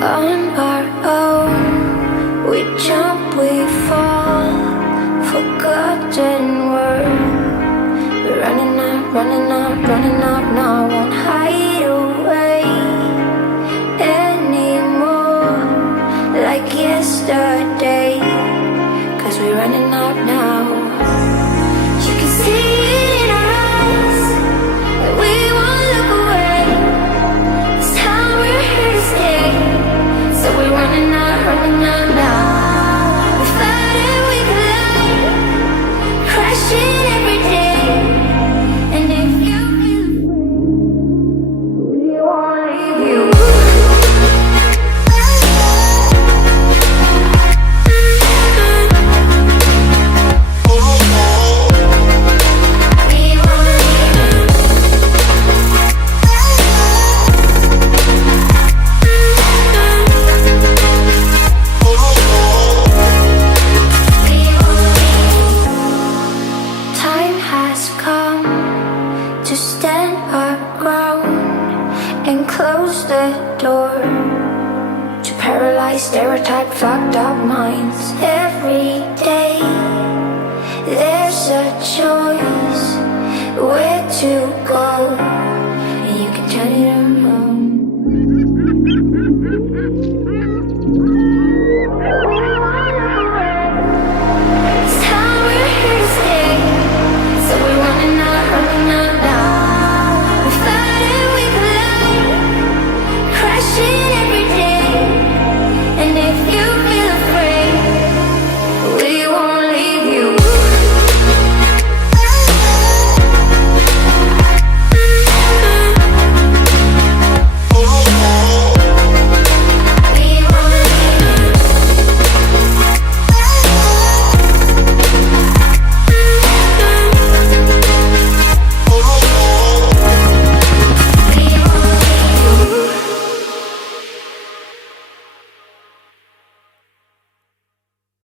On our own, we jump, we fall, forgotten world. We're running out, running out, running out now. Won't hide away anymore like yesterday, 'cause we're running out now. You can see it in our eyes that we won't look away. This time we're here to stay, so we're running out now. We're fighting, we collide, crashing every day. And if you feel we won't leave you. Time has come to stand our ground and close the door to paralyze, stereotype, fucked up minds. Every day there's a choice where to go.